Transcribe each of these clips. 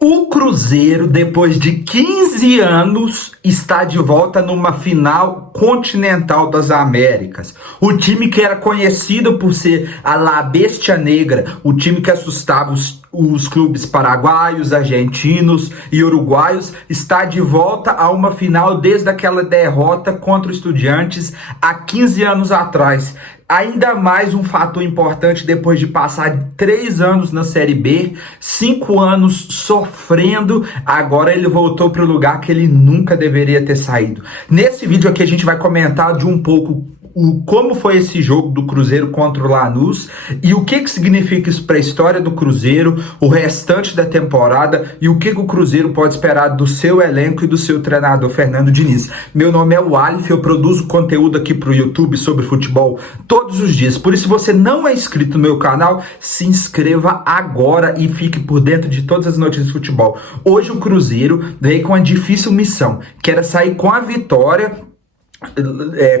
O Cruzeiro, depois de 15 anos, está de volta numa final continental das Américas. O time que era conhecido por ser a La Bestia Negra, o time que assustava os clubes paraguaios, argentinos e uruguaios, está de volta a uma final desde aquela derrota contra o Estudiantes há 15 anos atrás. Ainda mais um fator importante depois de passar 3 anos na Série B, 5 anos sofrendo, agora ele voltou para o lugar que ele nunca deveria ter saído. Nesse vídeo aqui a gente vai comentar de um pouco como foi esse jogo do Cruzeiro contra o Lanús e o que significa isso para a história do Cruzeiro, o restante da temporada e o que o Cruzeiro pode esperar do seu elenco e do seu treinador Fernando Diniz. Meu nome é Walif, eu produzo conteúdo aqui para o YouTube sobre futebol todos os dias, por isso se você não é inscrito no meu canal, se inscreva agora e fique por dentro de todas as notícias de futebol. Hoje o Cruzeiro veio com a difícil missão, que era sair com a vitória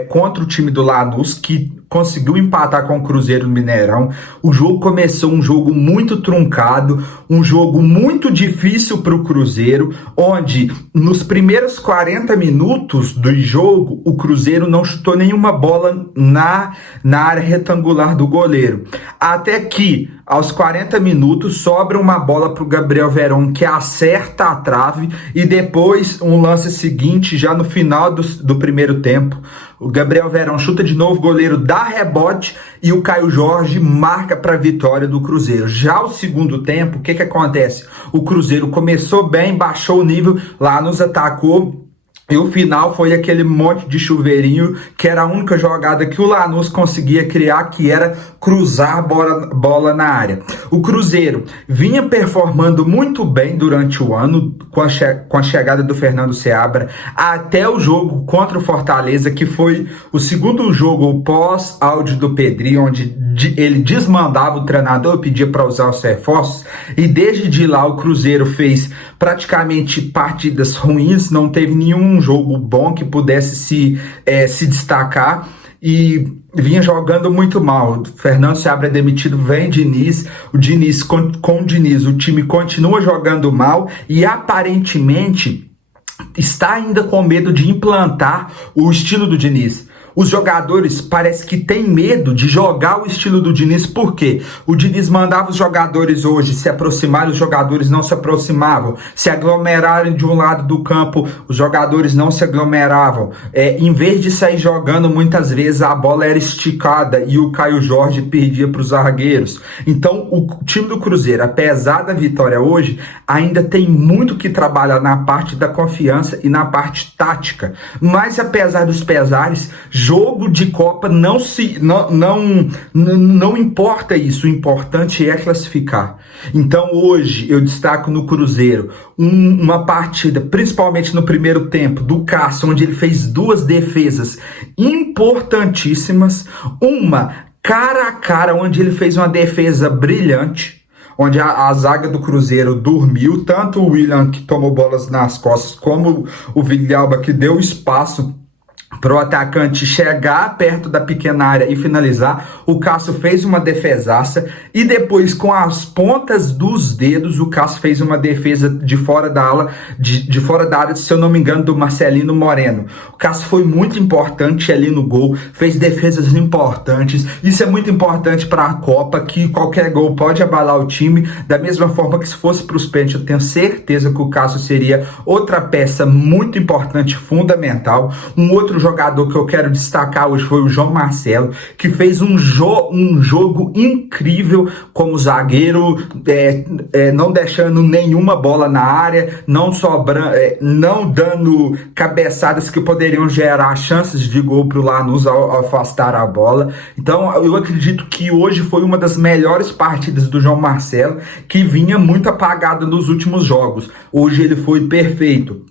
contra o time do Lanús, que conseguiu empatar com o Cruzeiro no Mineirão. O jogo começou um jogo muito truncado, um jogo muito difícil para o Cruzeiro, onde nos primeiros 40 minutos do jogo o Cruzeiro não chutou nenhuma bola na área retangular do goleiro. Até que aos 40 minutos sobra uma bola para o Gabriel Veron, que acerta a trave, e depois um lance seguinte, já no final do primeiro tempo, o Gabriel Veron chuta de novo, o goleiro dá rebote e o Caio Jorge marca para a vitória do Cruzeiro. Já o segundo tempo, o que acontece? O Cruzeiro começou bem, baixou o nível, lá nos atacou. E o final foi aquele monte de chuveirinho, que era a única jogada que o Lanús conseguia criar, que era cruzar a bola na área. O Cruzeiro vinha performando muito bem durante o ano, com a chegada do Fernando Seabra, até o jogo contra o Fortaleza, que foi o segundo jogo pós-áudio do Pedrinho, onde ele desmandava o treinador, pedia para usar os reforços, e desde lá o Cruzeiro fez praticamente partidas ruins, não teve nenhum jogo bom que pudesse se destacar e vinha jogando muito mal. O Fernando Seabra é demitido, vem Diniz, o Diniz com o Diniz, o time continua jogando mal e aparentemente está ainda com medo de implantar o estilo do Diniz. Os jogadores parece que têm medo de jogar o estilo do Diniz, porque o Diniz mandava os jogadores hoje se aproximarem, os jogadores não se aproximavam, se aglomerarem de um lado do campo, os jogadores não se aglomeravam. Em vez de sair jogando, muitas vezes a bola era esticada e o Caio Jorge perdia para os zagueiros. Então o time do Cruzeiro, apesar da vitória hoje, ainda tem muito que trabalhar na parte da confiança e na parte tática. Mas apesar dos pesares, jogo de Copa não importa isso, o importante é classificar. Então hoje eu destaco no Cruzeiro uma partida, principalmente no primeiro tempo, do Cássio, onde ele fez 2 defesas importantíssimas, uma cara a cara, onde ele fez uma defesa brilhante, onde a zaga do Cruzeiro dormiu, tanto o William, que tomou bolas nas costas, como o Villalba, que deu espaço para o atacante chegar perto da pequena área e finalizar. O Cássio fez uma defesaça e depois, com as pontas dos dedos, o Cássio fez uma defesa de fora da área, se eu não me engano, do Marcelino Moreno. O Cássio foi muito importante ali no gol, fez defesas importantes. Isso é muito importante para a Copa, que qualquer gol pode abalar o time, da mesma forma que se fosse para os pênaltis, eu tenho certeza que o Cássio seria outra peça muito importante, fundamental. Um outro jogador que eu quero destacar hoje foi o João Marcelo, que fez um jogo incrível como zagueiro, não deixando nenhuma bola na área, não dando cabeçadas que poderiam gerar chances de gol para o Lanús ao afastar a bola. Então eu acredito que hoje foi uma das melhores partidas do João Marcelo, que vinha muito apagado nos últimos jogos. Hoje ele foi perfeito.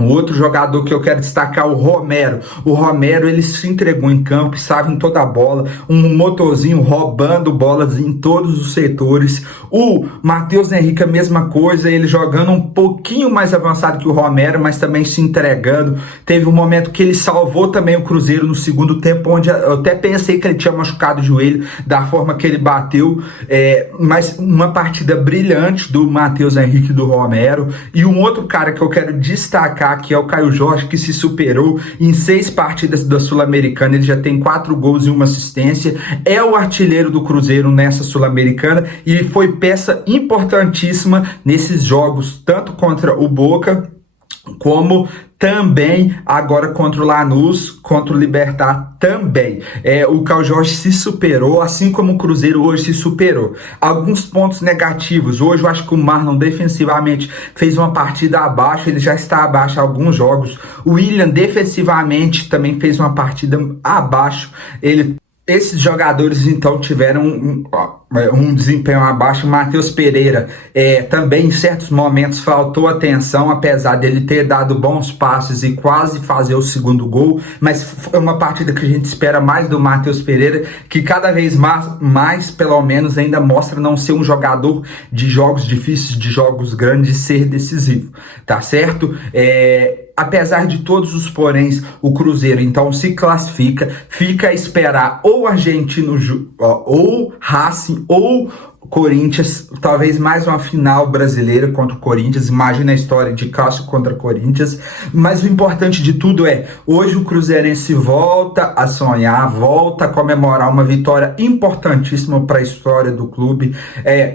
O outro jogador que eu quero destacar é o Romero. O Romero, ele se entregou em campo, estava em toda a bola, um motorzinho roubando bolas em todos os setores. O Matheus Henrique, a mesma coisa, ele jogando um pouquinho mais avançado que o Romero, mas também se entregando. Teve um momento que ele salvou também o Cruzeiro no segundo tempo, onde eu até pensei que ele tinha machucado o joelho, da forma que ele bateu. Mas uma partida brilhante do Matheus Henrique e do Romero. E um outro cara que eu quero destacar, que é o Caio Jorge, que se superou em 6 partidas da Sul-Americana. Ele já tem 4 gols e 1 assistência, é o artilheiro do Cruzeiro nessa Sul-Americana e foi peça importantíssima nesses jogos, tanto contra o Boca como também agora contra o Lanús, contra o Libertad também. O Caio Jorge se superou, assim como o Cruzeiro hoje se superou. Alguns pontos negativos. Hoje eu acho que o Marlon defensivamente fez uma partida abaixo, ele já está abaixo há alguns jogos. O William defensivamente também fez uma partida abaixo. Esses jogadores então tiveram um desempenho abaixo. O Matheus Pereira também em certos momentos faltou atenção, apesar dele ter dado bons passes e quase fazer o segundo gol, mas foi uma partida que a gente espera mais do Matheus Pereira, que cada vez mais pelo menos ainda mostra não ser um jogador de jogos difíceis, de jogos grandes, ser decisivo, tá certo? Apesar de todos os poréns, o Cruzeiro então se classifica, fica a esperar ou Argentino, ou Racing, ou Corinthians, talvez mais uma final brasileira contra o Corinthians. Imagina a história de Cássio contra Corinthians. Mas o importante de tudo hoje o Cruzeirense volta a sonhar, volta a comemorar uma vitória importantíssima para a história do clube.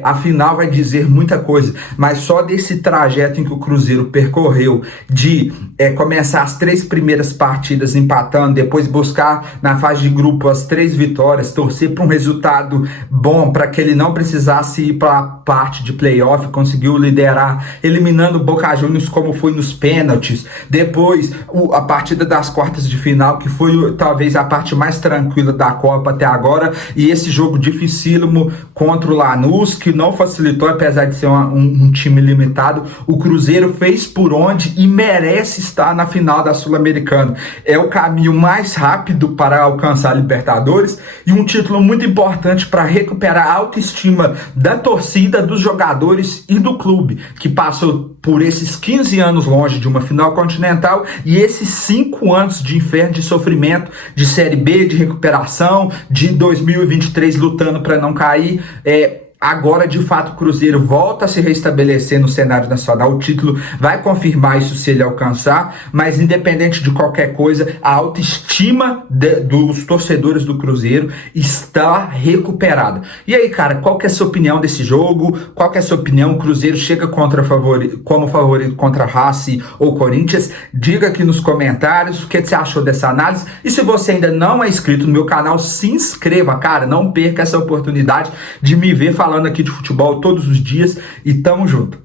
A final vai dizer muita coisa, mas só desse trajeto em que o Cruzeiro percorreu, de começar as 3 primeiras partidas empatando, depois buscar na fase de grupo as 3 vitórias, torcer para um resultado bom, para que ele não precisasse ir para a parte de playoff, conseguiu liderar, eliminando o Boca Juniors como foi nos pênaltis. Depois a partida das quartas de final, que foi talvez a parte mais tranquila da Copa até agora, e esse jogo dificílimo contra o Lanús, que não facilitou, apesar de ser um time limitado. O Cruzeiro fez por onde e merece estar na final da Sul-Americana. É o caminho mais rápido para alcançar a Libertadores e um título muito importante para recuperar a autoestima da torcida, dos jogadores e do clube, que passou por esses 15 anos longe de uma final continental e esses 5 anos de inferno, de sofrimento, de Série B, de recuperação, de 2023 lutando para não cair. Agora, de fato, o Cruzeiro volta a se restabelecer no cenário nacional. O título vai confirmar isso se ele alcançar, mas independente de qualquer coisa, a autoestima dos torcedores do Cruzeiro está recuperada. E aí, cara, qual que é a sua opinião desse jogo? Qual que é a sua opinião? O Cruzeiro chega como favorito contra Racing ou Corinthians? Diga aqui nos comentários o que você achou dessa análise. E se você ainda não é inscrito no meu canal, se inscreva, cara. Não perca essa oportunidade de me ver falando aqui de futebol todos os dias, e tamo junto.